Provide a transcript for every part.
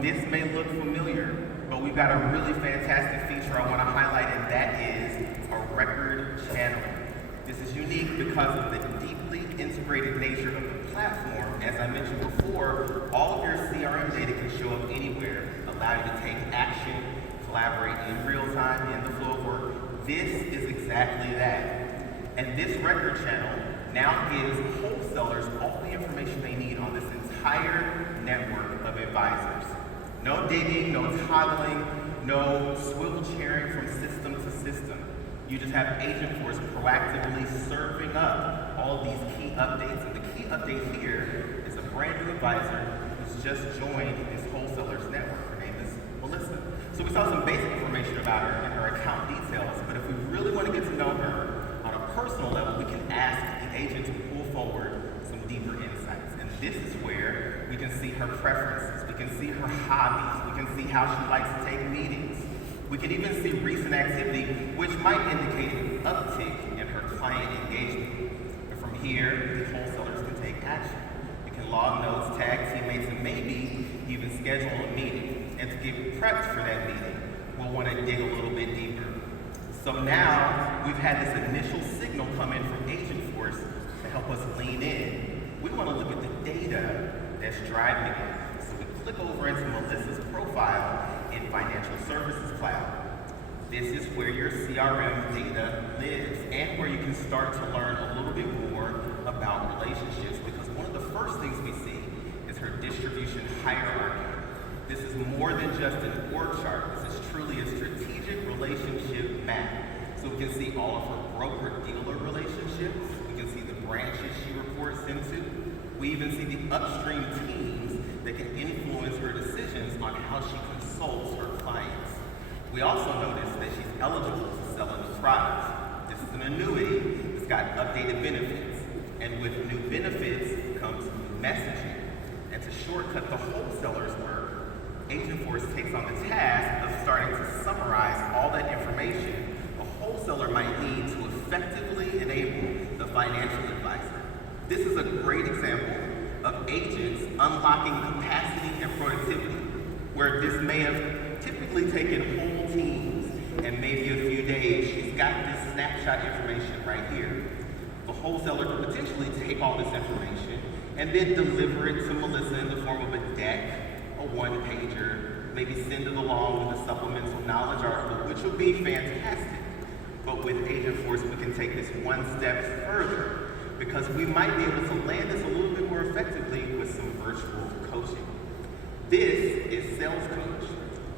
this may look familiar, but we've got a really fantastic feature I want to highlight, and that is a record channel. This is unique because of the deeply integrated nature of the platform. As I mentioned before, all of your CRM data can show up anywhere, allow you to take action, collaborate in real time in the flow of work. This is exactly that. And this record channel now gives wholesalers all the information they need on this entire network of advisors. No digging, no toggling, no swivel chairing from system to system. You just have Agentforce proactively serving up all of these key updates. And the key update here is a brand new advisor who's just joined this wholesaler's network. Her name is Melissa. So we saw some basic information about her and her account details, but if we really want to get to know her on a personal level, we can ask the agent to pull forward some deeper insights. And this is where we can see her preferences, we can see her hobbies, we can see how she likes to take meetings. We can even see recent activity, which might indicate an uptick in her client engagement. And from here, the wholesalers can take action. We can log notes, tag teammates, and maybe even schedule a meeting. And to get prepped for that meeting, we'll want to dig a little bit deeper. So now we've had this initial signal come in from Agentforce to help us lean in. We want to look at the data that's driving it. So we click over into Melissa's profile in Financial Services Cloud. This is where your CRM data lives and where you can start to learn a little bit more about relationships, because one of the first things we see is her distribution hierarchy. This is more than just an org chart. This is truly a strategic relationship map. So we can see all of her broker-dealer relationships. We can see the branches she reports into. We even see the upstream teams that can influence her decisions on how she consults her clients. We also notice that she's eligible to sell a new product. This is an annuity. It's got updated benefits. And with new benefits comes new messaging. And to shortcut the wholesaler's work, Agentforce takes on the task of starting to summarize all that information a wholesaler might need to effectively enable the financial advisor. This is a great example of agents unlocking capacity and productivity, where this may have typically taken whole teams and maybe a few days. She's got this snapshot information right here. The wholesaler could potentially take all this information and then deliver it to Melissa in the form of a deck, a one-pager, maybe send it along with a supplemental knowledge article, which would be fantastic. But with Agentforce, we can take this one step further, because we might be able to land this a little bit more effectively with some virtual coaching. This is Sales Coach.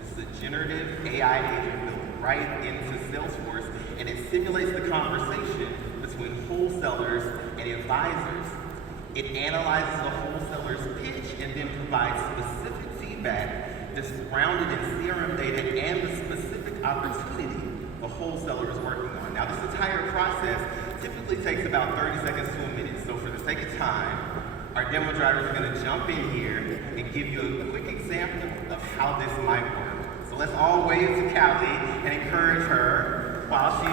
This is a generative AI agent built right into Salesforce, and it simulates the conversation between wholesalers and advisors. It analyzes the wholesaler's pitch and then provides specific feedback that's grounded in CRM data and the specific opportunity the wholesaler is working on. Now, this entire process typically takes about 30 seconds to a minute. So for the sake of time, our demo driver is going to jump in here and give you a quick example of how this might work. So let's all wave to Callie and encourage her while she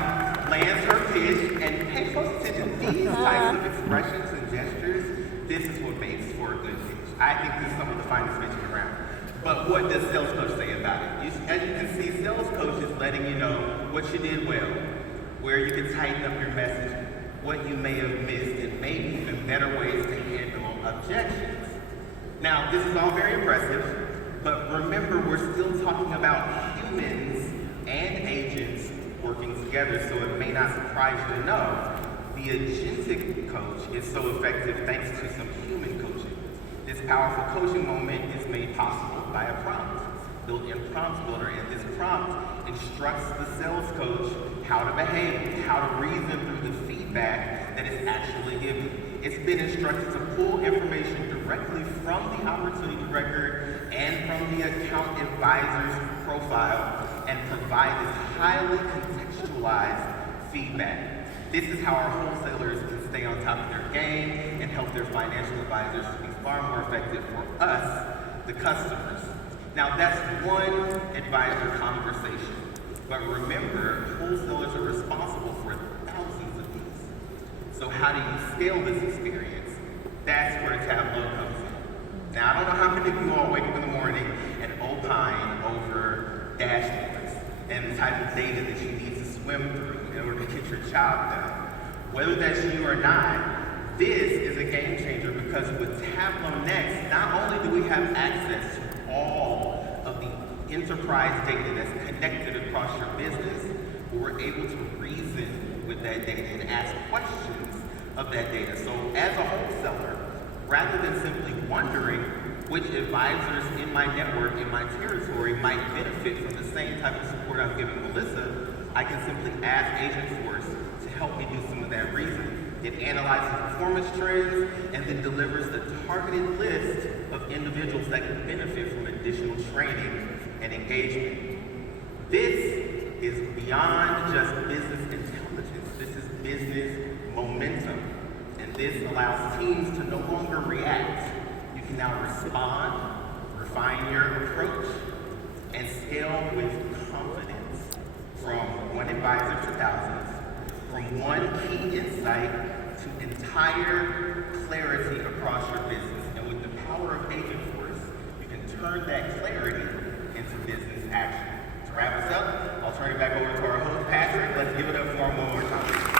lands her pitch. And pay close attention to these types of expressions and gestures. This is what makes for a good pitch. I think this is some of the finest pitching around. But what does Sales Coach say about it? As you can see, Sales Coach is letting you know what you did well, where you can tighten up your message, what you may have missed, and maybe even better ways to handle objections. Now, this is all very impressive, but remember, we're still talking about humans and agents working together, so it may not surprise you to know the agentic coach is so effective thanks to some human coaching. This powerful coaching moment is made possible by a prompt, built-in prompt builder, and this prompt instructs the sales coach how to behave, how to reason through the feedback that is actually given. It's been instructed to pull information directly from the opportunity record and from the account advisor's profile and provide this highly contextualized feedback. This is how our wholesalers can stay on top of their game and help their financial advisors to be far more effective for us, the customers. Now, that's one advisor conversation. But remember, wholesalers are responsible for thousands of these. So how do you scale this experience? That's where Tableau comes in. Now, I don't know how many of you all wake up in the morning and the type of data that you need to swim through in order to get your job done. Whether that's you or not, this is a game changer because with Tableau Next, not only do we have access to all of the enterprise data that's connected across your business, but we're able to reason with that data and ask questions of that data. So as a wholesaler, rather than simply wondering which advisors in my network, in my territory, might benefit from the same type of support I'm giving Melissa, I can simply ask Agentforce to help me do some of that reasoning. It analyzes performance trends and then delivers the targeted list of individuals that can benefit from additional training and engagement. This is beyond just business intelligence. This is business momentum. And this allows teams to no longer react. You can now respond, refine your approach, and scale with confidence from one advisor to thousands, from one key insight to entire clarity across your business. And with the power of Agentforce, you can turn that clarity into business action. To wrap us up, I'll turn it back over to our host, Patrick. Let's give it up for him one more time.